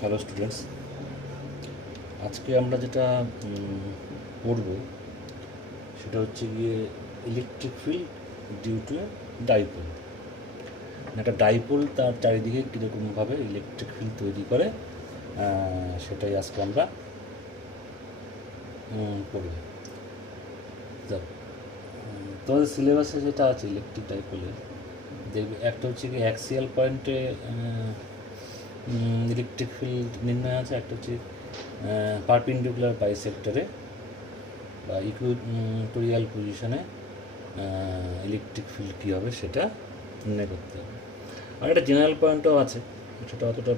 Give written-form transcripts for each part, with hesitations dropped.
Hello students, আজকে আমরা যেটা পড়ব সেটা হচ্ছে গিয়ে electric field due to dipole. একটা ডাইপোল তার চারিদিকে কীরকমভাবে ইলেকট্রিক ফিল্ড তৈরি করে সেটাই আজকে আমরা পড়ব। তোমাদের সিলেবাসে যেটা আছে ইলেকট্রিক ডাইপোলের, দেখবে একটা হচ্ছে কি অ্যাক্সিয়াল পয়েন্টে ইলেকট্রিক ফিল্ড নির্ণয় আছে, একটা হচ্ছে পারপেন্ডিকুলার বাইসেক্টরে বা ইকুইটোরিয়াল পজিশনে ইলেকট্রিক ফিল্ড কী হবে সেটা নির্ণয় করতে হবে। আর একটা জেনারেল পয়েন্টও আছে, সেটা অতটা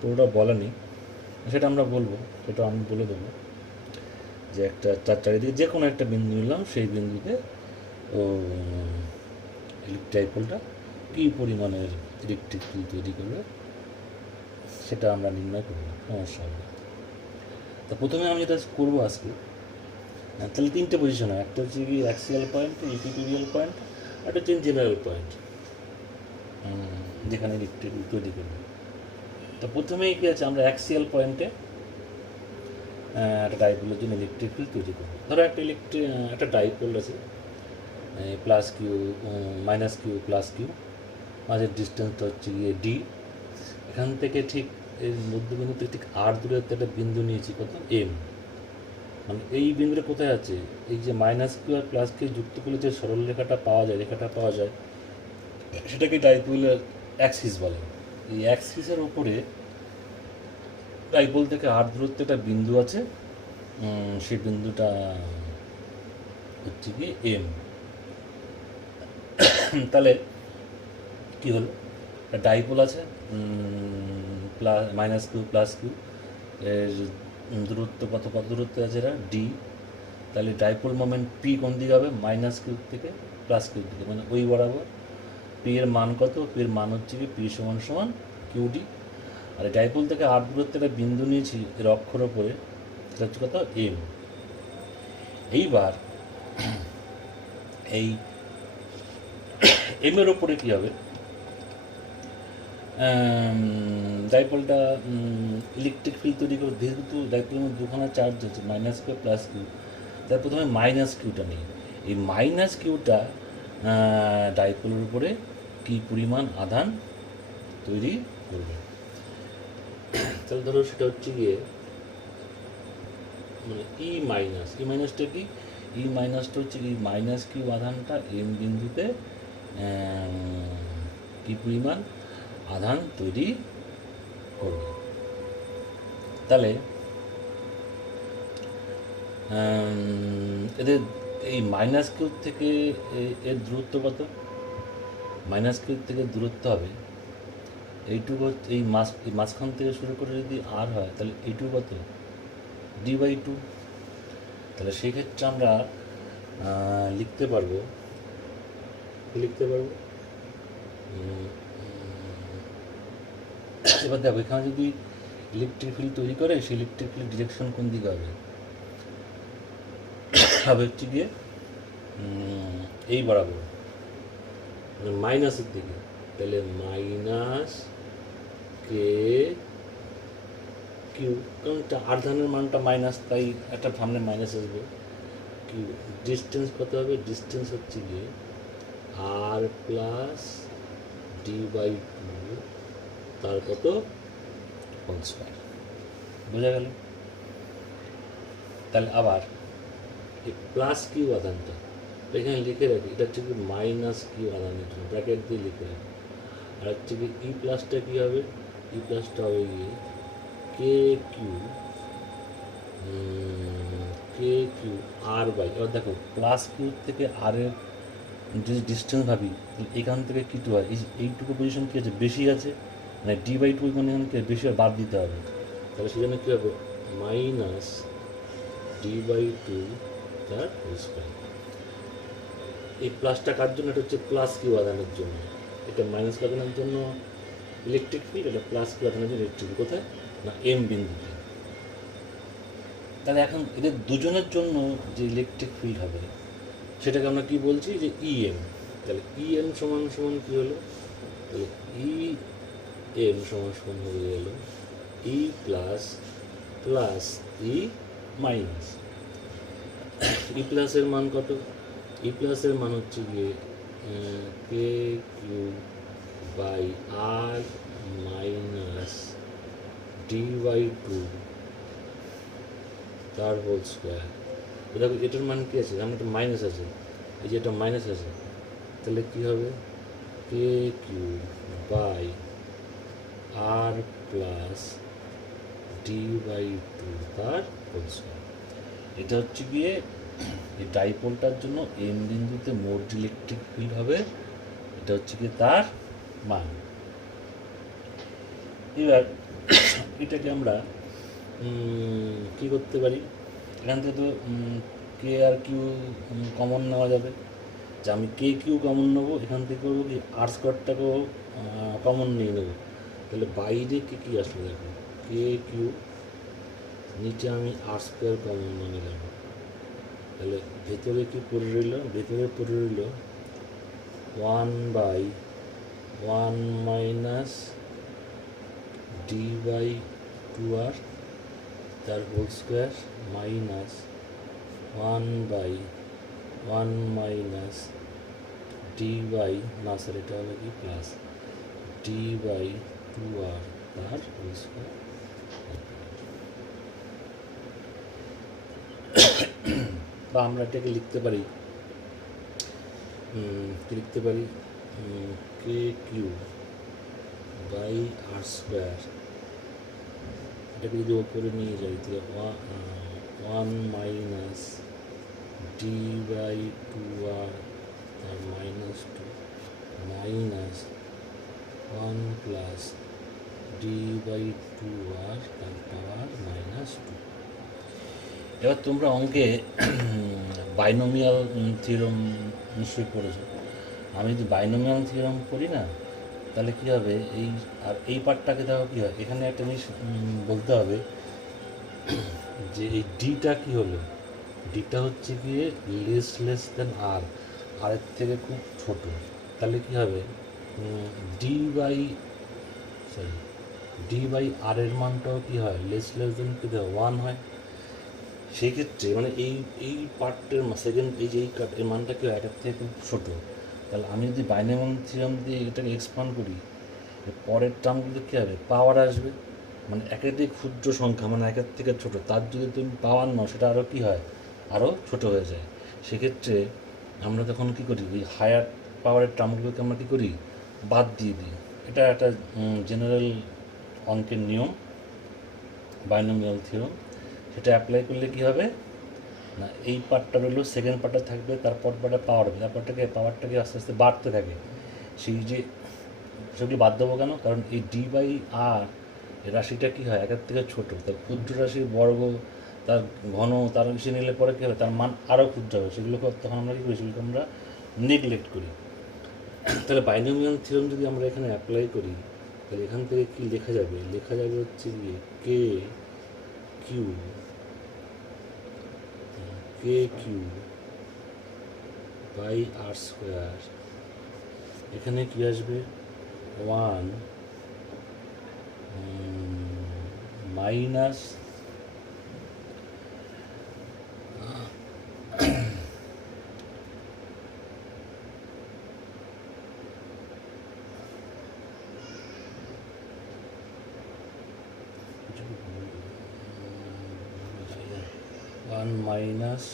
পুরোটা বলেনি, সেটা আমরা বলবো, সেটা আমি বলে দেবো যে একটা তার চারিদিকে যে কোনো একটা বিন্দু নিলাম, সেই বিন্দুতে ও ইলেকট্রিক ডাইপোলটা কী পরিমাণের ইলেকট্রিক ফিল্ড তৈরি করবে সেটা আমরা নির্ণয় করবো, সমস্যা হবে। তো প্রথমে আমি যেটা করবো আজকে, তাহলে তিনটে পজিশন হয়, একটা হচ্ছে কি অ্যাক্সিয়াল পয়েন্ট, ইকুইটোরিয়াল পয়েন্ট, একটা হচ্ছে জেনারেল পয়েন্ট যেখানে ইলেকট্রিক তৈরি করবে। তো প্রথমেই কী আছে, আমরা অ্যাক্সিয়াল পয়েন্টে একটা ডাইপোলের জন্য ইলেকট্রিক ফিল্ড তৈরি করবো। ধরো একটা ডাইপোল আছে, plus q minus q plus q, মাঝের ডিস্টেন্সটা হচ্ছে গিয়ে ডি। এখান থেকে ঠিক এর মধ্যবিন্দু থেকে ঠিক আর দূরত্বে একটা বিন্দু নিয়েছি, কত, এম। মানে এই বিন্দুটা কোথায় আছে, এই যে minus Q R plus Q যুক্ত করলে যে সরল রেখাটা পাওয়া যায় সেটাকে ডাইপোলের অ্যাক্সিস বলে। এই অ্যাক্সিসের উপরে ডাইপোল থেকে আর দূরত্বে একটা বিন্দু আছে, সেই বিন্দুটা হচ্ছে কি এম। তাহলে কী হলো, ডাইপোল আছে মাইনাস কিউ প্লাস কিউ, এর দূরত্ব কত দূরত্বে আছে এরা, ডি। তাহলে ডাইপোল মোমেন্ট পি কোন দিকে হবে, মাইনাস কিউ থেকে প্লাস কিউ দিকে, মানে ওই বরাবর। পি এর মান কত, পি এর মান হচ্ছে কি পি সমান সমান কিউ ডি। আর ডাইপোল থেকে আর দূরত্বে একটা বিন্দু নিয়েছি এর অক্ষর ওপরে, সেটা হচ্ছে কত, এম। এইবার এই এম এর ওপরে কী হবে, ডাইপোলটা ইলেকট্রিক ফিল্ড তৈরি করে, যেহেতু ডাইপোলের মধ্যে দুখানা চার্জ আছে, মাইনাস কিউ প্লাস কিউ, তার প্রথমে মাইনাস কিউটা নেই। এই মাইনাস কিউটা ডাইপোলের উপরে কী পরিমাণ আধান তৈরি করবে। তাহলে ধরো সেটা হচ্ছে গিয়ে মানে মাইনাসটা কি, মাইনাসটা হচ্ছে কি মাইনাস কিউ আধানটা এম বিন্দুতে কী পরিমাণ আধান তৈরি করবে। তাহলে এদের এই মাইনাস কিউ থেকে এর দূরত্ব কত, মাইনাস কিউ থেকে দূরত্ব হবে এইটুকু, এই মাঝখান থেকে শুরু করে যদি আর হয় তাহলে এইটুকু কত, d/2। তাহলে সেই ক্ষেত্রে আমরা লিখতে পারবো এবার দেখো, এখানে যদি ইলেকট্রিক ফিল্ড তৈরি করে, সেই ইলেকট্রিক ফিল্ড ডিরেকশন কোন দিকে হবে হচ্ছে গিয়ে এই বরাবর, মানে মাইনাসের দিকে। তাহলে মাইনাস কে কিউ, কারণ আধানের মানটা মাইনাস, তাই একটা সামনে মাইনাস আসবে। কিউ ডিস্টেন্স কত হবে, ডিস্টেন্স হচ্ছে গিয়ে আর প্লাস d/2 তার কত, হোল স্কয়ার। বোঝা গেল? তাহলে আবার এই প্লাস কিউ আধানটা এখানে লিখে রাখি, এটা হচ্ছে কি মাইনাস কিউ আধানের জন্য, ব্র্যাকেট দিয়ে লিখে রাখি। আর হচ্ছে কি ই প্লাসটা কী হবে, ই প্লাসটা হবে গিয়ে কে কিউ আর/, এবার দেখো প্লাস কিউ থেকে আর এর যদি ডিস্টেন্স ভাবি, এখান থেকে কী হয়, এইটুকু পজিশন কী আছে, বেশি আছে, মানে d/2, মানে এখানে কী বেশি বাদ দিতে হবে। তাহলে সেজন্য কী হবে, মাইনাস d/2 তার হোল স্কয়ার। এই প্লাসটা কার জন্য, এটা হচ্ছে প্লাস কিউ আধানের জন্য, এটা মাইনাস কিউ আধানের জন্য ইলেকট্রিক ফিল্ড, এটা প্লাস কিউ আধানের জন্য ইলেকট্রিক, কোথায় না এম বিন্দুতে। তাহলে এখন এদের দুজনের জন্য যে ইলেকট্রিক ফিল্ড হবে সেটাকে আমরা কী বলছি, যে ইএম। তাহলে ইএম সমান সমান কী হলো, তাহলে ই এম সমান হয়ে গেল E plus plus E minus E প্লাসের মান কত? ই প্লাসের মান হচ্ছে গিয়ে k q by r minus d by two তার হোল স্কোয়ার। দেখো এটার মান কী আছে? আমার একটা মাইনাস আছে, এই যে এটা মাইনাস আছে, তাহলে কী হবে? K q by r plus d by two তার হোল স্কোয়ার। এটা হচ্ছে গিয়ে এই ডাইপোলটার জন্য এম বিন্দুতে মোট ইলেকট্রিক ফিল্ড হবে, এটা হচ্ছে গিয়ে তার মান। এবার এটাকে আমরা কী করতে পারি? এখান থেকে তো কে আর কিউ কমন নেওয়া যাবে, যে আমি কে কিউ কমন নেবো, এখান থেকে করবো কি আর স্কোয়ারটাকেও কমন নিয়ে নেবো। তাহলে বাইরে কী আসলো দেখো, কে কিউ, নিচে আমি আর স্কোয়ার কমন নিয়ে নিলাম, তাহলে ভেতরে কি পড়ে রইল? ভেতরে পড়ে রইল 1/1 minus d by two r তার whole square minus 1/1 minus d by না স্যার এটা হলো কি plus d by two r তার হোল স্কোয়ার। বা আমরা এটাকে লিখতে পারি k q by r square, এটাকে যদি ওপরে নিয়ে যাই তাহলে 1 minus d by two r তার minus two minus 1 plus d by two r তার পাওয়ার মাইনাস টু। এবার তোমরা অঙ্কে বাইনোমিয়াল থিওরাম নিশ্চয়ই পড়েছ। আমি যদি বাইনোমিয়াল থিওরাম পড়ি না, তাহলে কী হবে? এই পার্টটাকে দেখো কী হয়, এখানে একটা জিনিস বলতে হবে যে এই ডিটা কী হলো, ডিটা হচ্ছে গিয়ে লেস দেন আরের থেকে খুব ছোট। তাহলে কী হবে? ডি বাই আরের মানটাও কী হয়? লেস দেন কী দেয়? 1 হয়। সেই ক্ষেত্রে মানে এই পার্টের সেকেন্ড এই যে এই মানটা কী হয়? একের থেকে খুব ছোটো। তাহলে আমি যদি বাইনোমিয়াল থিওরাম দিয়ে এটাকে এক্সপান্ড করি, পরের টার্মগুলো কী হবে? পাওয়ার আসবে, মানে একের ক্ষুদ্র সংখ্যা, মানে একের থেকে ছোটো, তার যদি তুমি পাওয়ার নাও সেটা আরও কী হয়? আরও ছোটো হয়ে যায়। সেক্ষেত্রে আমরা তখন কী করি? এই হায়ার পাওয়ারের টার্মগুলোকে আমরা কী করি? বাদ দিয়ে দিই। এটা একটা জেনারেল অঙ্কের নিয়ম, বাইনোমিয়াল থিওরাম। সেটা অ্যাপ্লাই করলে কী হবে না, এই পার্টটা রইলো, সেকেন্ড পার্টটা থাকবে, তারপর পার্টটা পাওয়ার হবে, পাওয়ারটাকে আস্তে আস্তে বাড়তে থাকে। সেই যে সেগুলি বাদ দেবো কেন? কারণ এই ডি বাই আর রাশিটা কী হয়? একের থেকে ছোটো, তার ক্ষুদ্র রাশির বর্গ, তার ঘন, তার বেশি নিলে পরে কী হবে? তার মান আরও ক্ষুদ্র হবে। সেগুলোকে তখন আমরা কী করি? সেগুলোকে আমরা নেগলেক্ট করি। তাহলে বাইনোমিয়াল থিওরাম যদি আমরা এখানে অ্যাপ্লাই করি, তাহলে এখান থেকে কী লেখা যাবে? লেখা যাবে হচ্ছে গিয়ে k q by r square, এখানে কি আসবে? 1 minus minus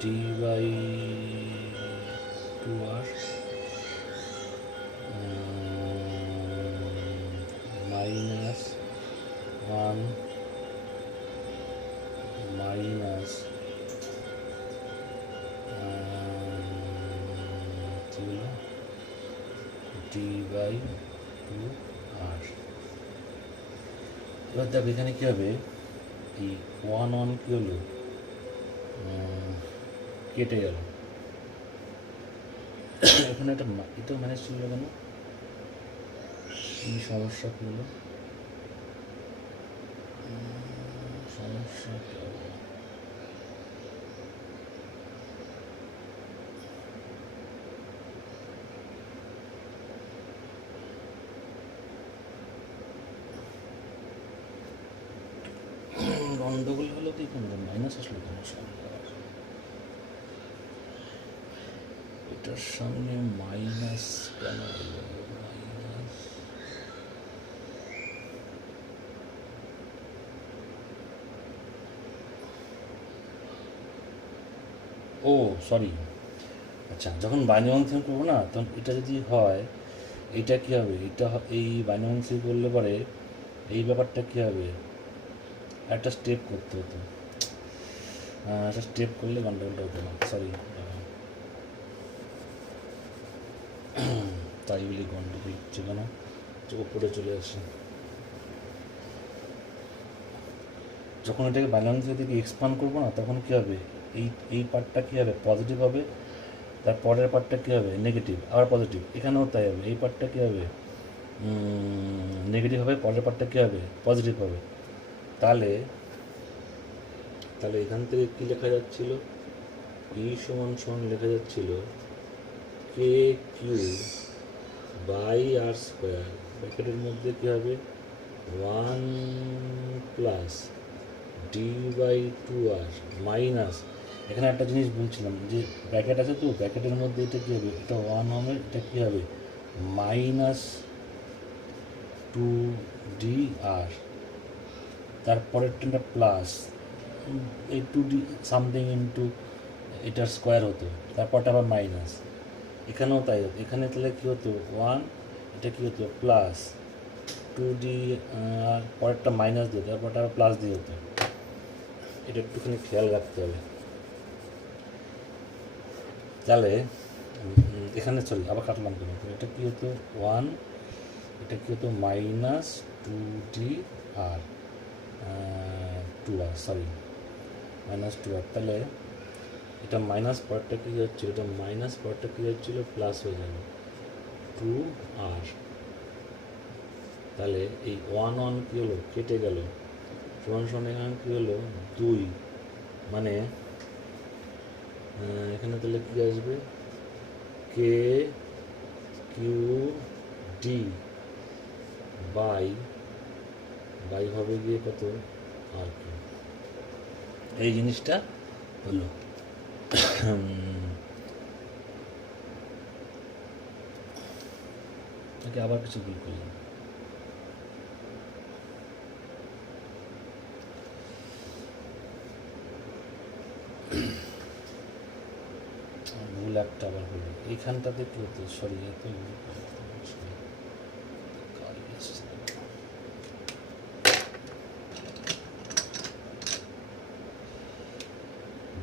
d by two r minus 1 minus d by two r. এবার দেখো এখানে কী হবে? এই 1 কী হলো? কেটে গেল। এখানে একটা এটাও ম্যানেজ ছিল কেন? এই সমস্যা কী হলো? সমস্যা কী হলো? গন্ডগোল হলো কি কেন মাইনাস আসলো কেন সামনে এটার সামনে মাইনাস কেন হলো মাইনাস ও সরি আচ্ছা যখন বাইনারি থিওরি করবো না তখন এটা যদি হয় এইটা কী হবে এটা এই বাইনারি থিওরি করলে পরে এই ব্যাপারটা কী হবে একটা স্টেপ করতে হতো একটা স্টেপ করলে গন্ডগোলটা হতো না সরি তাই বলি গন্ডগোল হচ্ছে কেন উপরে চলে আসে যখন এটাকে বাইনারি থিওরি থেকে এক্সপান্ড করবো না তখন কী হবে এই পার্টটা কী হবে পজিটিভ হবে তার পরের পার্টটা কী হবে নেগেটিভ আবার পজিটিভ এখানেও তাই হবে এই পার্টটা কী হবে নেগেটিভ হবে পরের পার্টটা কী হবে পজিটিভ হবে তাহলে এখান থেকে কী লেখা যাচ্ছিল সমান লেখা যাচ্ছিল কে কিউ বাই আর স্কোয়ার ব্র্যাকেটের মধ্যে কী হবে 1 plus d by 2r minus এখানে একটা জিনিস বলছিলাম যে ব্র্যাকেট আছে তো ব্র্যাকেটের মধ্যে এটা কী হবে এটা 1 হবে এটা কী হবে মাইনাস 2dr তারপরেরটা প্লাস এই 2d সামথিং ইন্টু এটার স্কোয়ার হতো তারপরটা আবার মাইনাস এখানেও তাই হতো এখানে তাহলে কী হতো 1 এটা কী হতো প্লাস 2d পরেরটা মাইনাস দিয়ে তারপরটা আবার প্লাস দিয়ে হতো এটা একটুখানি খেয়াল রাখতে হবে তাহলে এখানে সরি আবার কাটলাম কেন এটা কী হতো 1 এটা কী হতো minus 2dr 2r sorry minus 2r তাহলে এটা মাইনাস পরেরটা কী হচ্ছিল এটা মাইনাস পরেরটা কী হচ্ছিল প্লাস হয়ে যাবে 2r তাহলে এই 1 কী হলো কেটে গেল সমান এখানে কী হলো 2 মানে এখানে তাহলে কী আসবে কে কিউ ডি বাই হবে গিয়ে কত আর কি এই জিনিসটা হলো তাকে আবার কিছু ভুল করলাম ভুল একটা আবার হলো এইখানটাতে কি হতো সরি এত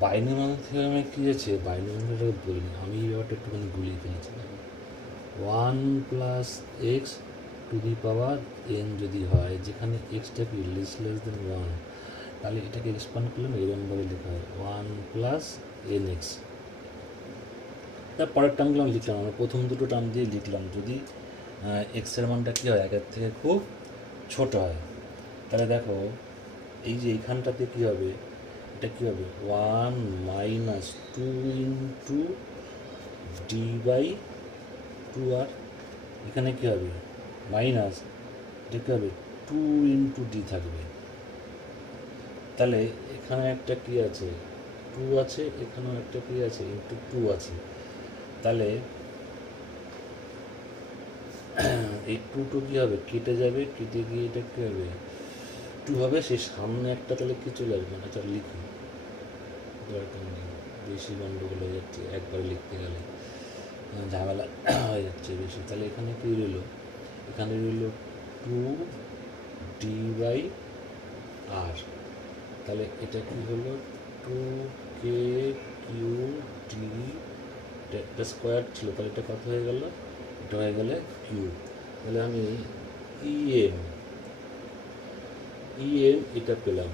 বাইনোমিয়াল থিওরেমে কী আছে বাইনোমিয়ালটাকে বলিনি আমি এই ব্যাপারটা একটুখানি গুলিয়ে ফেলেছিলাম 1 plus x two the power N যদি হয় যেখানে এক্সটা কি লেস দেন 1 তাহলে এটাকে এক্সপান্ড করলে এরকমভাবে লেখা হয় 1 প্লাস এন এক্স তার পরের টার্মগুলো আমি লিখলাম আমরা প্রথম দুটো টার্ম দিয়ে লিখলাম যদি এক্সের মানটা কী হয় আগের থেকে খুব ছোট হয় তাহলে দেখো এই যে এইখানটাতে কী হবে এটা কী হবে 1 minus 2 into D by 2r এখানে কী হবে মাইনাস এটা কী হবে 2 ইন্টু ডি থাকবে তাহলে এখানে একটা কী আছে 2 আছে এখানেও একটা কী আছে ইন্টু 2 আছে তাহলে এই 2 কী হবে কেটে যাবে কেটে গিয়ে এটা কী হবে 2 হবে সেই সামনে একটা তাহলে কী চলে আসবে না তাহলে লিখি বেশি গন্ডগোল হয়ে যাচ্ছে একবারে লিখতে গেলে ঝামেলা হয়ে যাচ্ছে বেশি তাহলে এখানে কী রইল এখানে রইল 2d বাই আর তাহলে এটা কী হলো 2k কিউ ডি একটা স্কোয়ার ছিল তাহলে এটা কত হয়ে গেল এটা হয়ে গেলে কিউ তাহলে আমি ইএম এটা পেলাম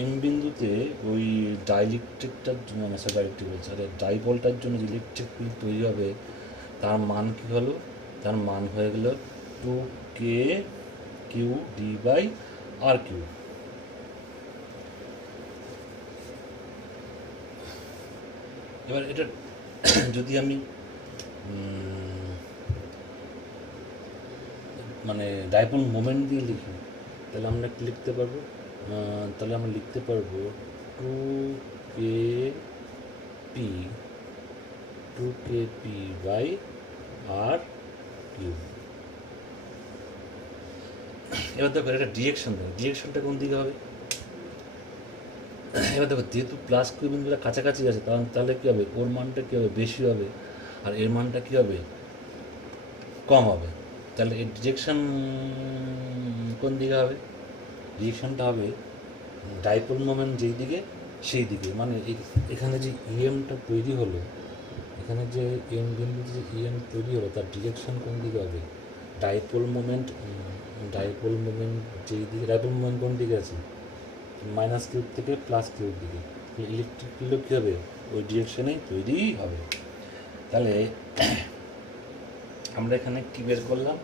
এম বিন্দুতে ওই ডাইইলেকট্রিকটার জন্য ডাইইলেকট্রিক বলছে আরে ডাইপোলটার জন্য যে ইলেকট্রিক ফিল্ড তৈরি হবে তার মান কী হলো তার মান হয়ে গেল 2k q d by r q এবার এটা যদি আমি মানে ডাইপোল মোমেন্ট দিয়ে লিখি তাহলে আমরা কি লিখতে পারবো? তাহলে আমরা লিখতে পারবো 2kp বাই আর কিউব। এবার দেখো একটা ডিরেকশন দেবো, ডিরেকশনটা কোন দিকে হবে? এবার দেখো যেহেতু প্লাস কিউ বিন্দুটা কাছাকাছি আছে, তাহলে কী হবে, ওর মানটা কী হবে, বেশি হবে, আর এর মানটা কী হবে, কম হবে। তাহলে এর ডিরেকশন কোন দিকে হবে? ডিরেকশনটা হবে ডাইপোল মোমেন্ট যেই দিকে সেই দিকে। মানে এখানে যে ইএমটা তৈরি হলো, এখানে যে এম বিন্দুতে যে ইএম তৈরি হলো, তার ডিরেকশন কোন দিকে হবে? ডাইপোল মোমেন্ট যেই দিকে, ডাইপোল মোমেন্ট কোন দিকে আছে? মাইনাস কিউব থেকে প্লাস কিউব দিকে। ইলেকট্রিক ফিল্ডও কী হবে? ওই ডিরেকশনেই তৈরি হবে। তাহলে আমরা এখানে কী বের করলাম?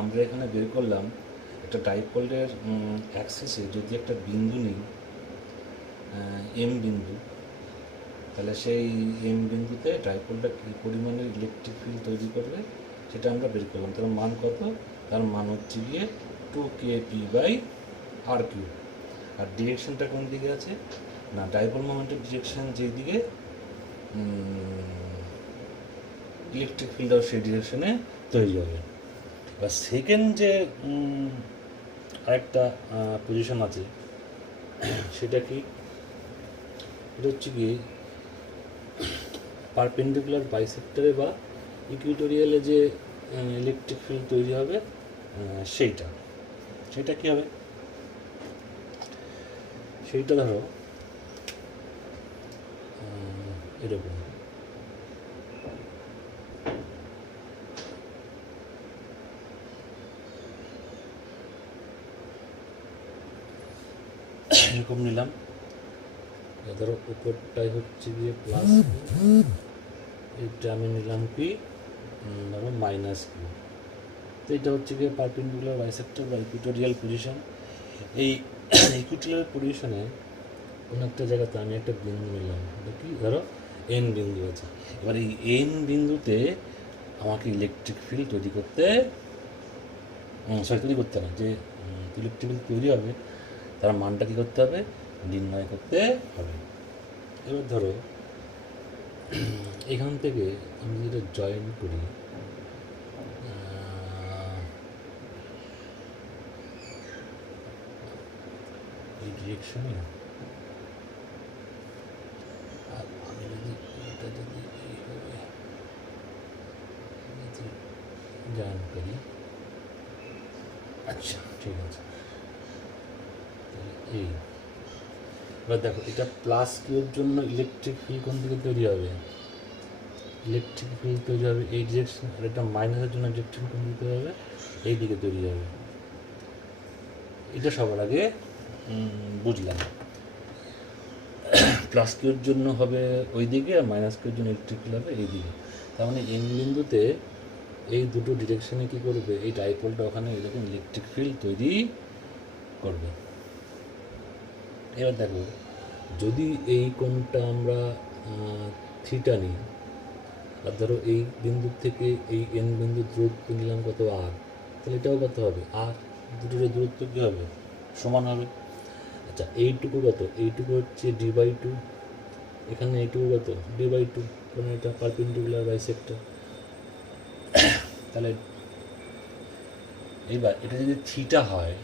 আমরা এখানে বের করলাম একটা ডাইপোলের অ্যাক্সিসে যদি একটা বিন্দু নিই, এম বিন্দু, তাহলে সেই এম বিন্দুতে ডাইপোলটা কী পরিমাণের ইলেকট্রিক ফিল্ড তৈরি করবে সেটা আমরা বের করলাম। তার মান কত? তার মান হচ্ছে গিয়ে 2kp বাই আর কিউব। আর ডিরেকশনটা কোন দিকে আছে? না, ডাইপোল মোমেন্টের ডিরেকশন যেই দিকে ইলেকট্রিক ফিল্ডও সেই ডিরেকশনে তৈরি হবে। এবার সেকেন্ড যে আরেকটা পজিশন আছে, সেটা কি? এটা হচ্ছে কি পারপেন্ডিকুলার বাইসেক্টরে বা ইকুইটোরিয়ালে যে ইলেকট্রিক ফিল্ড তৈরি হবে সেটা কী হবে? সেইটা ধরো এরকম, এরকম নিলাম। ধরো উপরটাই হচ্ছে গিয়ে প্লাস, এটা আমি নিলাম কি ধরো মাইনাস কিউ। তো এটা হচ্ছে গিয়ে পারপেন্ডিকুলার বাইসেক্টর বা ইকুইটোরিয়াল পজিশন। এই ইকুইটোরিয়াল পজিশনে কোনো একটা জায়গাতে আমি একটা বিন্দু নিলাম, এটা কি ধরো এন বিন্দু আছে। এবার এই এন বিন্দুতে আমাকে ইলেকট্রিক ফিল্ড তৈরি করতে হবে, যে ইলেকট্রিক ফিল্ড তৈরি হবে তার মানটা কী করতে হবে, নির্ণয় করতে হবে। এবার ধরো এখান থেকে আমি যেটা জয়েন করি, এই ডিরেকশনে, আর আমি যদি এটা যদি এইভাবে জয়েন করি, আচ্ছা ঠিক আছে, এই এবার দেখো এটা প্লাস কিউর জন্য ইলেকট্রিক ফিল্ড কোন দিকে তৈরি হবে? ইলেকট্রিক ফিল্ড তৈরি হবে এই ডিরেকশন। আর এটা মাইনাসের জন্য ইলেকট্রিক কোন দিকে তৈরি হবে? এই দিকে তৈরি হবে। এটা সবার আগে বুঝলাম। প্লাস কিউর জন্য হবে ওই দিকে, আর মাইনাস কিউর জন্য ইলেকট্রিক ফিল্ড হবে এই দিকে। তার মানে এন বিন্দুতে এই দুটো ডিরেকশনে কী করবে, এই ডাইপোলটা ওখানে এরকম ইলেকট্রিক ফিল্ড তৈরি করবে। এবার দেখো যদি এই কোণটা আমরা থিটা নিই, আর ধরো এই বিন্দু থেকে এই এন বিন্দুর দূরত্ব নিলাম কত, আর, তাহলে এটাও কত হবে, আর। দুটোর দূরত্ব কী হবে, সমান হবে। আচ্ছা এইটুকু কত? এইটুকু হচ্ছে d/2, এখানে এইটুকু কত, d/2, কারণ এটা পারপেন্ডিকুলার বাইসেক্টর। তাহলে এইবার এটা যদি থিটা হয়,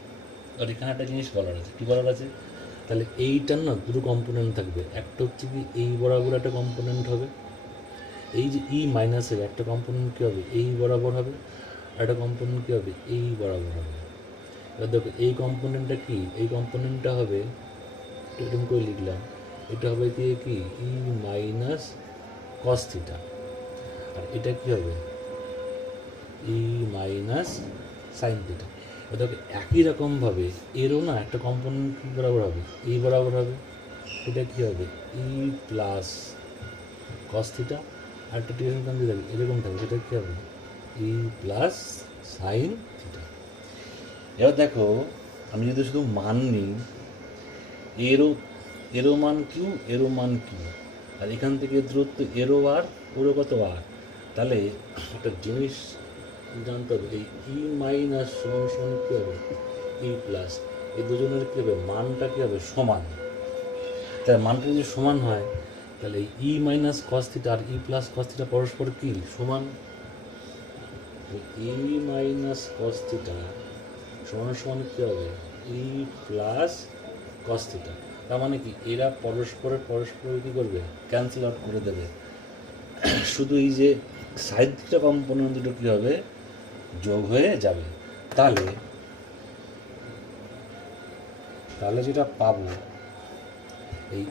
আর এখানে একটা জিনিস বলার আছে, কী বলার আছে? তাহলে এইটার না দুটো কম্পোনেন্ট থাকবে। একটা হচ্ছে কি এই বরাবর একটা কম্পোনেন্ট হবে, এই যে ই মাইনাসের একটা কম্পোনেন্ট কী হবে, এই বরাবর হবে, আর একটা কম্পোনেন্ট কী হবে, এই বরাবর হবে। এবার দেখো এই কম্পোনেন্টটা কি, এই কম্পোনেন্টটা হবে এরকম করে লিখলাম, এটা হবে দিয়ে কি ই মাইনাস কস থিটা, আর এটা কী হবে, ই মাইনাস সাইন থিটা। দেখো একই রকমভাবে এরও না একটা কম্পোনেন্ট কী বরাবর হবে, এই বরাবর হবে, এটা কী হবে, ই প্লাস কস থিটা, আর একটা ডিরেকশন কান দিয়ে থাকবে এরকম থাকবে, সেটা কী হবে, ই প্লাস সাইন থিটা। এবার দেখো আমি যদি শুধু মান নিই, এরও মান কিউ, এরও মান কিউ, আর এখান থেকে দূরত্ব এরও আর, ওরও কত আর, তাহলে একটা জিনিস জানতে হবে, এই ই মাইনাস সমান সমান কী হবে, ই প্লাস, এই দুজনের কী হবে, মানটা কী হবে, সমান। তার মানটা যদি সমান হয় তাহলে ই মাইনাস কস থিটা আর ই প্লাস কস থিটা পরস্পর কি সমান। ই মাইনাস কস থিটা সমান সমান কী হবে, ই প্লাস কস থিটা। তার মানে কি এরা পরস্পর কী করবে, ক্যান্সেল আউট করে দেবে। শুধু এই যে সাইড থিটা কম্পোনেন্ট দুটো কী হবে, যোগ হয়ে যাবে। তাহলে যেটা পাবো এই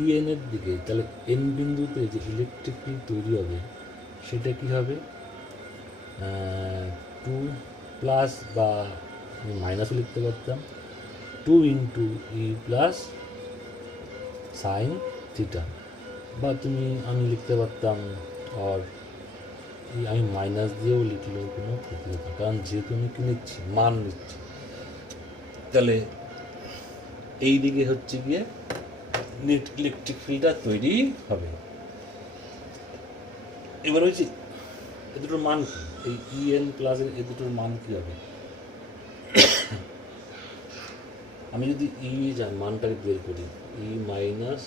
ই এনের দিকে, তাহলে এন বিন্দুতে যে ইলেকট্রিক ফিল্ড তৈরি হবে সেটা কি হবে, 2 প্লাস বা আমি মাইনাসও লিখতে পারতাম, 2 ইন্টু ই প্লাস সাইন থিটা, বা আমি লিখতে পারতাম আর আমি মাইনাস দিয়েও লিখলেও কোনো ক্ষতি হতো, কারণ যেহেতু আমি কি নিচ্ছি, মান নিচ্ছি। তাহলে এই দিকে হচ্ছে গিয়ে নেট ইলেকট্রিক ফিল্ডটা তৈরি হবে। এবার হচ্ছে এ দুটোর মান কি, এই ই এন প্লাসের এ দুটোর মান কী হবে, আমি যদি মানটাকে বের করি, ই মাইনাস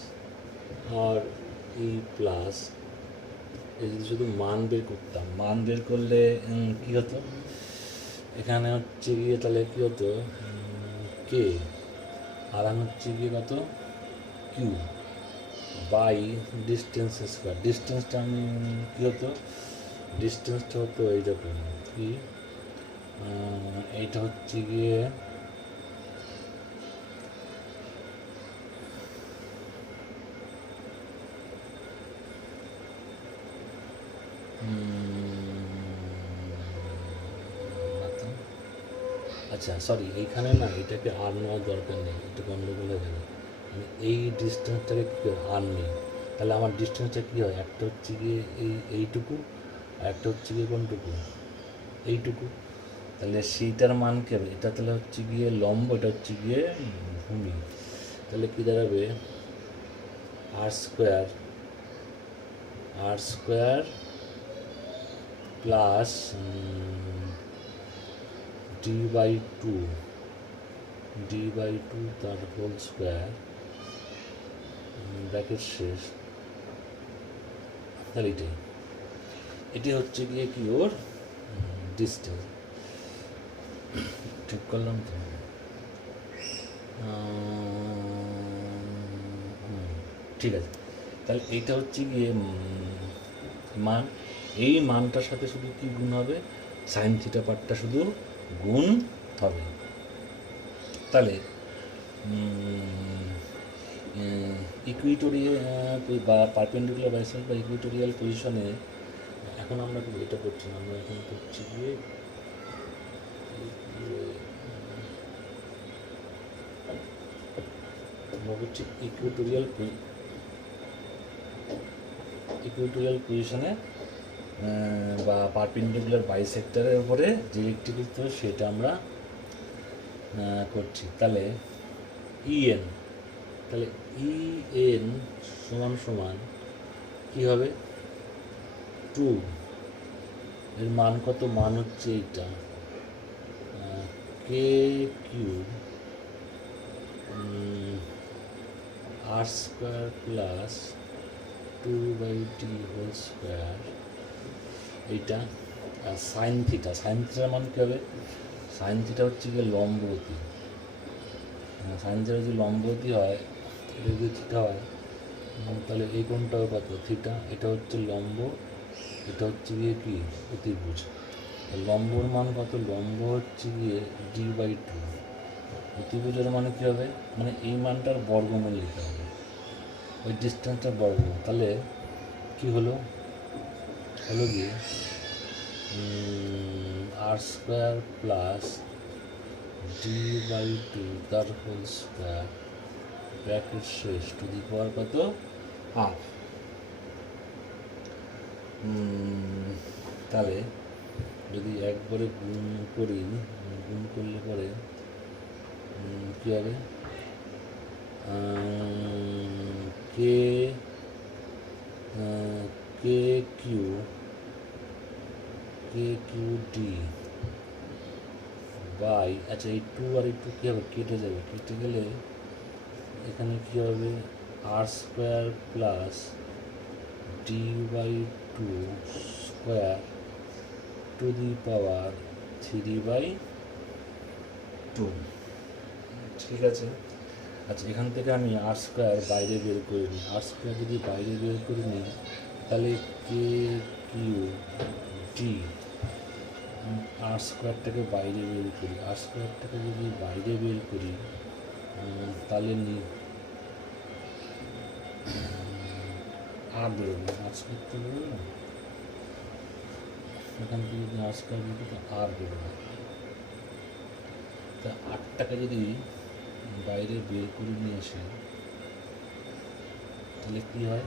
আর ই প্লাস, এই যদি শুধু মান বের করতাম, মান বের করলে কী হতো, এখানে হচ্ছে গিয়ে তাহলে কী হতো, কে আর হচ্ছে গিয়ে কত, কিউ বাই ডিস্টেন্স স্কোয়ার। ডিস্টেন্সটা আমি কী হতো, ডিস্টেন্সটা হতো এইরকম কি, এইটা হচ্ছে গিয়ে আচ্ছা সরি, এইখানে না এটাকে আর নেওয়ার দরকার নেই, এটা গণ্ডগোল হয়ে যাবে। এই ডিস্টেন্সটাকে কী আর নেই, তাহলে আমার ডিস্টেন্সটা কী হয়, একটা হচ্ছে গিয়ে এইটুকু আর একটা হচ্ছে গিয়ে কোনটুকু, এইটুকু। তাহলে সেইটার মান কী হবে, এটা তাহলে হচ্ছে গিয়ে লম্ব, এটা হচ্ছে গিয়ে ভূমি। তাহলে কী দাঁড়াবে, r square plus d by two তার হোল স্কোয়ার ব্র্যাকেট শেষ। তাহলে এটি হচ্ছে গিয়ে কি ওর ডিস্টেন্স। ঠিক করলাম তো, ঠিক আছে। তাহলে এইটা হচ্ছে গিয়ে মান, এই মানটার সাথে শুধু কি গুণ হবে, সাইন থিটা পার্টটা শুধু গুণ হবে। তাহলে ইকুইটোরিয়াল বা পারপেন্ডিকুলার বাইসেক্ট বা ইকুইটোরিয়াল পজিশনে এখন আমরা এটা করছি না, আমরা এখন করছি গিয়ে করছি ইকুইটোরিয়াল পজিশনে বা পারপেন্ডিকুলার বাইসেক্টরের উপরে যে ইলেকট্রিক ফিল্ড সেটা আমরা করছি। তাহলে ইএন, তাহলে ইএন সমান সমান কী হবে, 2 এর মান কত, মান হচ্ছে এইটা k q r square plus 2/t whole square, এইটা আর সাইন থিটার মান কী হবে, সাইন থিটা হচ্ছে গিয়ে লম্বগতি। সাইন থিটা যদি লম্বগতি হয়, এটা যদি থিটা হয়, তাহলে এই কোণটাও কত, থিটা। এটা হচ্ছে লম্ব, এটা হচ্ছে গিয়ে কি অতিভুজ। লম্বর মান কত, লম্ব হচ্ছে গিয়ে d/2, অতিভুজের মানে কী হবে, মানে এই মানটার বর্গমূল লিখতে হবে, ওই ডিস্টেন্সটার বর্গমূল। তাহলে কি হলো গিয়ে আর স্কোয়ার প্লাস d/2 তার হোল স্কোয়ার ব্র্যাকেট শেষ টু দি পাওয়ার কত, হাফ। তাহলে যদি একবারে গুণ করি, গুণ করলে পরে কী হবে, কে কিউ ডি বাই, আচ্ছা এই টু আর এই টু কী হবে, কেটে যাবে, কেটে গেলে এখানে কী হবে, r square plus d by two square to the power 3/2। ঠিক আছে, আচ্ছা এখান থেকে আমি আর স্কোয়ার বাইরে বের করে নিই, আর স্কোয়ার যদি বাইরে বের করে নিই তাহলে কে কিউ ডি, আর স্কোয়ারটাকে বাইরে বের করি, আর স্কোয়ারটাকে যদি বাইরে বের করি তাহলে আর বেরোবে, আর স্কোয়ার তো বেরোবে না, এখান থেকে যদি আর স্কোয়ার বের করি আর বেরোবে। তা আটটাকে যদি বাইরে বের করে নিয়ে আসে তাহলে কী হয়,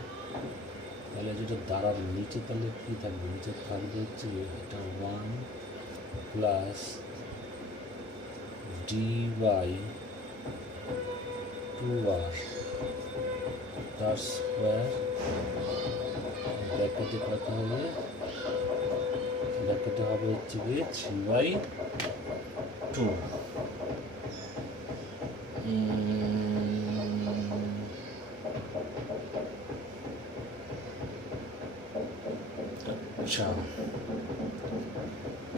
তাহলে যেটা দাঁড়ার নিচে তাহলে কী থাকবে, নিচে থাকবে হচ্ছে এটা 1 প্লাস ডি বাই 2r তার স্কোয়ার, ব্র্যাকেটে কত হবে, ব্র্যাকেটে হবে হচ্ছে গিয়ে 3/2। আচ্ছা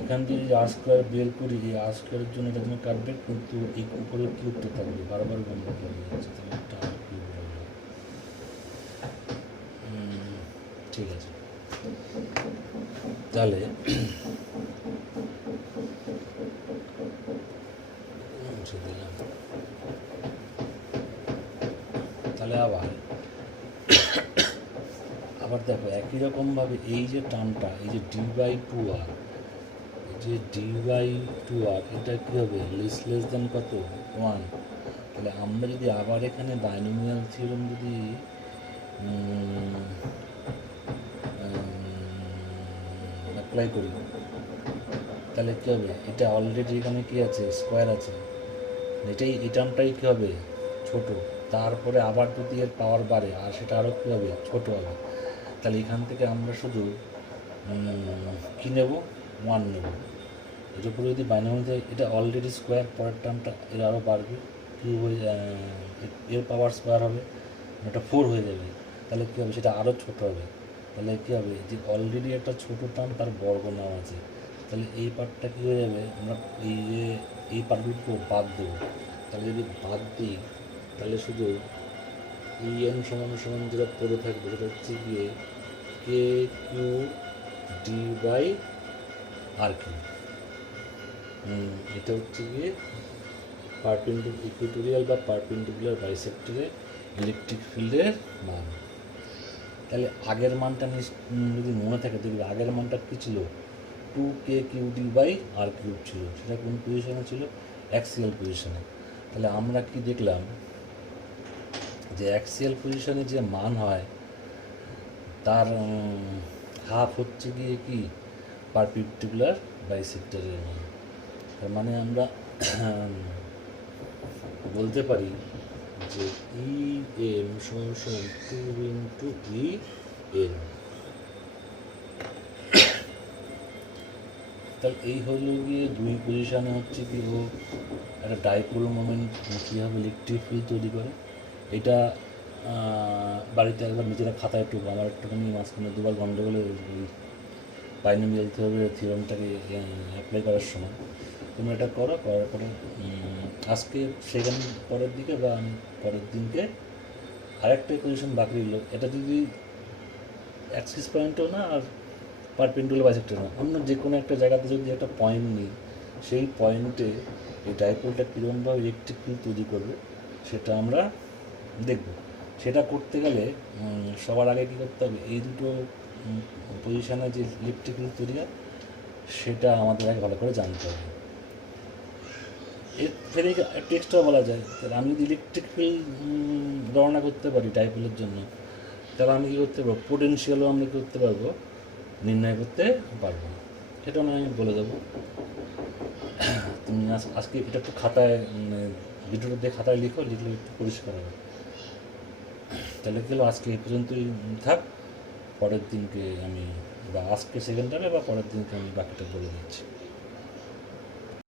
এখান দিয়ে যদি আর স্কোয়ার বের করি, এই আর স্কোয়ারের জন্য এটা তুমি কাটবে, কিন্তু এই উপরে কিউবটা থাকবে, বারবার বন্ধ করে যাচ্ছে, তাহলে একটা আর কিউব রইল। ঠিক আছে, তাহলে মুছে দিলাম, তাহলে আবার দেখো একই রকমভাবে এই যে টার্মটা, এই যে ডি বাই টু আর, এই যে ডি বাই টু আর, এটা কী হবে, লেস দেন কত 1। তাহলে আমরা যদি আবার এখানে বাইনোমিয়াল থিওরেম যদি অ্যাপ্লাই করি তাহলে কী হবে, এটা অলরেডি এখানে কী আছে, স্কোয়ার আছে, এটাই এই টার্মটাই কী হবে, ছোটো, তারপরে আবার যদি এর পাওয়ার বাড়ে আর সেটা আরও কী হবে, ছোটো হবে। তাহলে এখান থেকে আমরা শুধু কী নেব, 1 নেব, এর উপরে যদি বাইনারি দেয়, এটা অলরেডি স্কোয়ার, পরের টার্মটা এর আরও বাড়বে, কিউব হয়ে এর পাওয়ার স্কোয়ার হবে, এটা 4 হয়ে যাবে, তাহলে কী হবে, সেটা আরও ছোটো হবে। তাহলে কী হবে, যে অলরেডি একটা ছোটো টার্ম তার বর্গ নেওয়া আছে, তাহলে এই পার্টটা কী হয়ে যাবে, আমরা এই পার্টগুলোকে বাদ দেবো। তাহলে যদি বাদ দিই তাহলে শুধু এন সমান সমান যেটা পড়ে থাকবে সেটা হচ্ছে গিয়ে k q d by r q, এটা হচ্ছে গিয়ে ইকুইটোরিয়াল বা পারপেন্ডিকুলার বাইসেক্টরে ইলেকট্রিক ফিল্ডের মান। তাহলে আগের মানটা যদি মনে থাকে, দেখবে আগের মানটা কী ছিল, 2k/d বাই আর কিউব ছিল, সেটা কোন পজিশনে ছিল, অ্যাক্সিয়াল পজিশনে। তাহলে আমরা কি দেখলাম, যে অ্যাক্সিয়াল পজিশনে যে মান হয় তার হাফ হচ্ছে গিয়ে কি, পারপেন্ডিকুলার বাইসেক্টরের মান। তার মানে আমরা বলতে পারি যে EM সমান 2 × EN। তাহলে এই হলো গিয়ে দুই পজিশানে হচ্ছে কি, ও একটা ডাইপোল মোমেন্ট কীভাবে ইলেকট্রিক ফিল্ড তৈরি করে। এটা বাড়িতে একবার নিজেরা খাতায় একটু, আমার একটুখানি মাঝখানে দুবার গন্ডগোলে ওই বাইনোমিয়াল থিওরেমটাকে অ্যাপ্লাই করার সময় তোমরা এটা করো, করার পরে আজকে সেকেন্ড পরের দিকে বা পরের দিনকে আরেকটা পজিশন বাকি রইল, এটা যদি অ্যাক্সিস পয়েন্টও না আর পারপেন্ডিকুলার বাইসেক্টর না, অন্য যে কোনো একটা জায়গাতে যদি একটা পয়েন্ট নিই, সেই পয়েন্টে এই ডাইপোলটা কীরকমভাবে ইলেকট্রিক ফিল্ড তৈরি করবে সেটা আমরা দেখব। সেটা করতে গেলে সবার আগে কী করতে হবে, এই দুটো পজিশানে যে ইলেকট্রিক ফিল্ড তৈরি হয় সেটা আমাদের আগে ভালো করে জানতে হবে। এর ফেলে একটা এক্সট্রা বলা যায়, তাহলে আমি যদি ইলেকট্রিক ফিল্ড গণনা করতে পারি ডাইপোলের জন্য, তাহলে আমি কী করতে পারবো, পোটেনশিয়ালও আমরা কী করতে পারবো, নির্ণয় করতে পারবো। সেটা আমি বলে দেবো। তুমি আজকে এটা একটু খাতায়, ভিডিওটা দিয়ে খাতায় লিখলে একটু পরিষ্কার হবে। তাহলে গেলো আজকে এই পর্যন্তই থাক, পরের দিনকে আমি বা আজকে সেকেন্ড টাইমে বা পরের দিনকে আমি বাকিটা বলে দিচ্ছি।